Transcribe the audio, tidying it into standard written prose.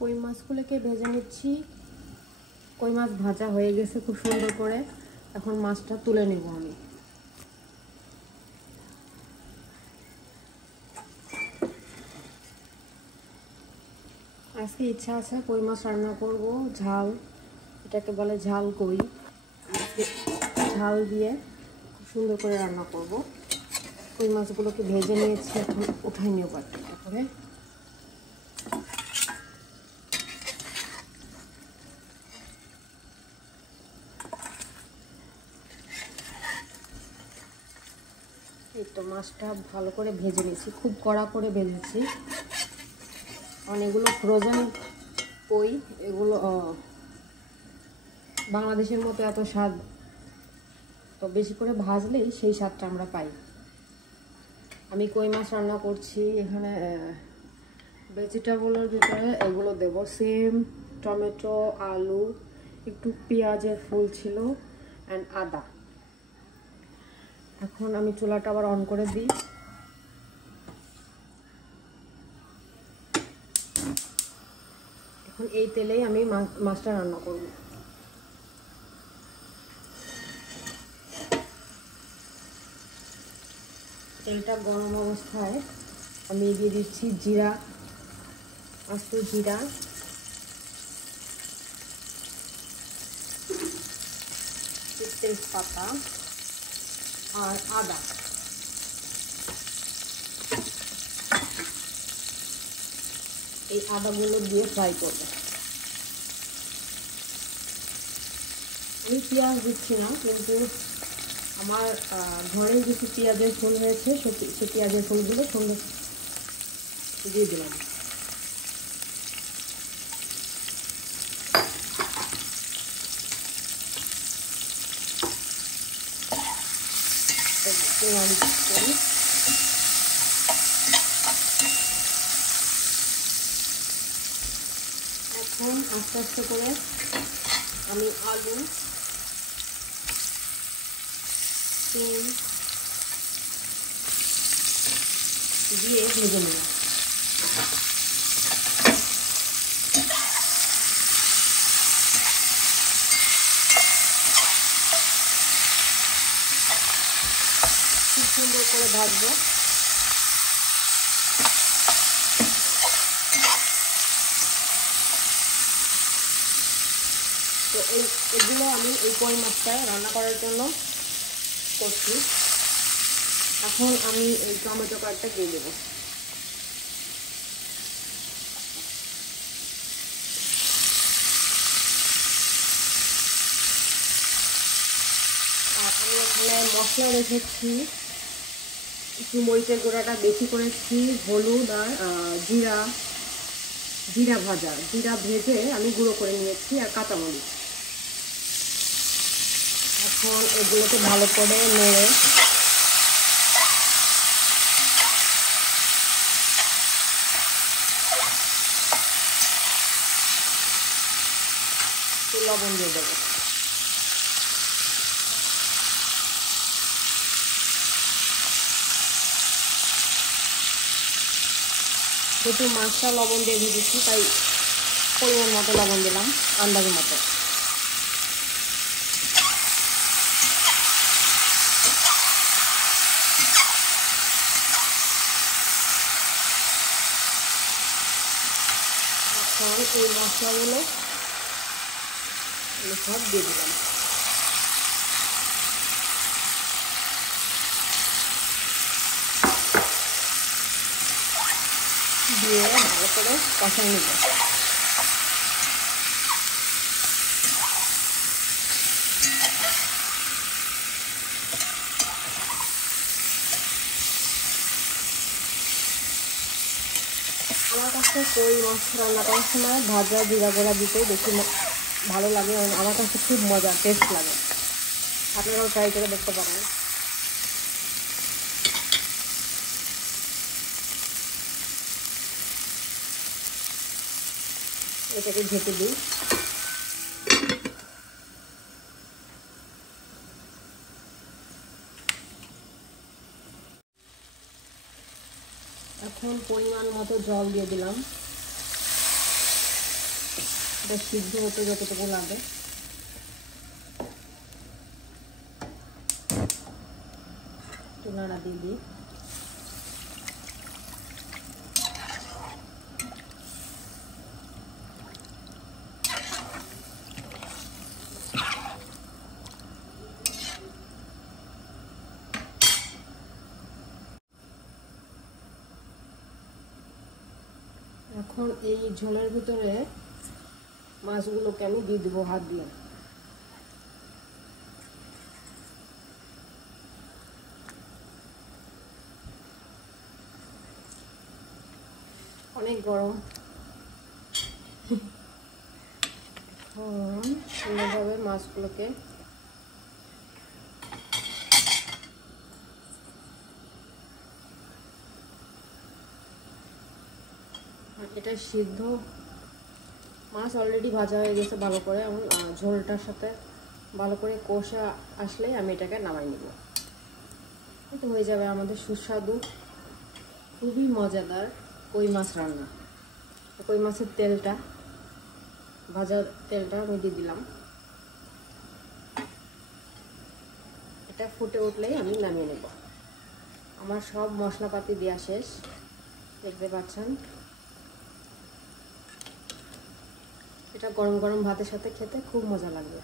কই মাছগুলোকে ভেজে নিচ্ছি। কই মাছ ভাজা হয়ে গেছে খুব সুন্দর করে। এখন মাছটা তুলে নেব আমি। আজকে ইচ্ছা আছে কই মাছ রান্না করব, ঝাল, এটাকে বলে ঝাল কই। ঝাল দিয়ে খুব সুন্দর করে রান্না করব। কই মাছগুলোকে ভেজে নিয়েছি, এখন উঠাই নেব একটা করে। এই তো মাছটা ভালো করে ভেজে নিয়েছি, খুব কড়া করে ভেজেছি। অনেকগুলো ফ্রোজেন কই, এগুলো বাংলাদেশের মতো এত স্বাদ, তো বেশি করে ভাজলেই সেই স্বাদটা আমরা পাই। আমি কই মাছ রান্না করছি, এখানে ভেজিটেবলের ভিতরে এগুলো দেব, সিম, টমেটো, আলু, একটু পেঁয়াজের ফুল ছিল অ্যান্ড আদা। এখন আমি চুলাটা আবার অন করে দিই। এখন এই তেলেই আমি মাছটা রান্না করব। তেলটা গরম অবস্থায় আমি দিয়ে দিচ্ছি জিরা, আস্ত জিরা, তেজপাতা আর আদা। এই আদাগুলো দিয়ে ফ্রাই করব। আমি পেঁয়াজ দিচ্ছি না, কিন্তু আমার ঘরে কিছু পেঁয়াজের ফুল হয়েছে, সে পেঁয়াজের ফুলগুলো সুন্দর দিয়ে দিলাম। এখন আস্তে আস্তে করে আমি আলু, সিম দিয়ে ভেজে নেব। খুব সুন্দর করে ভাজবো। তো এগুলো আমি এই কই মাছটা রান্না করার জন্য করছি। এখন আমি এই টমেটো কাটটা দিয়ে দেবো। আর আমি এখানে মশলা রেখেছি, একটু মরিচের গুঁড়াটা বেশি করেছি, হলুদ আর জিরা ভাজা, জিরা ভেজে আমি গুঁড়ো করে নিয়েছি, আর কাঁচামরিচ। এখন এগুলোকে ভালো করে নেড়ে লবণ দিয়ে দেবো। যেহেতু মাছটা লবণ দিয়ে ভেজেছি, তাই পরিমাণ মতো লবণ দিলাম, আন্দাজ মতো। এখন এই মশলাগুলো সব দিয়ে দিলাম। দিয়ে ভালো করে কষাই নেব। আমার কাছে কই মাছ রান্না করার সময় ভাজা জিরা গুঁড়া দিতে বেশি ভালো লাগে, এবং আমার কাছে খুব মজা, টেস্ট লাগে। আপনারাও ট্রাই করে দেখতে পারেন। এটাকে ঢেকে দিই। এখন পরিমাণ মতো জল দিয়ে দিলাম। মাছটা সিদ্ধ হতে যতটুকু লাগে। একটু নাড়া দিয়ে দিই। এখন এই ঝোলের ভিতরে মাছগুলোকে আমি দিয়ে দেবো হাত দিয়ে। অনেক গরম। সুন্দরভাবে মাছগুলোকে এটা সিদ্ধ মাছ অলরেডি ভাজা হয়ে গেছে ভালো করে, এবং ঝোলটার সাথে ভালো করে কষা আসলেই আমি এটাকে নামাই নেব। এটা হয়ে যাবে আমাদের সুস্বাদু খুবই মজাদার কই মাছ রান্না। কই মাছের তেলটা, ভাজার তেলটা আমি দিয়ে দিলাম। এটা ফুটে উঠলেই আমি নামিয়ে নেব। আমার সব মশলাপাতি দেওয়া শেষ, দেখতে পাচ্ছেন। এটা গরম গরম ভাতের সাথে খেতে খুব মজা লাগবে।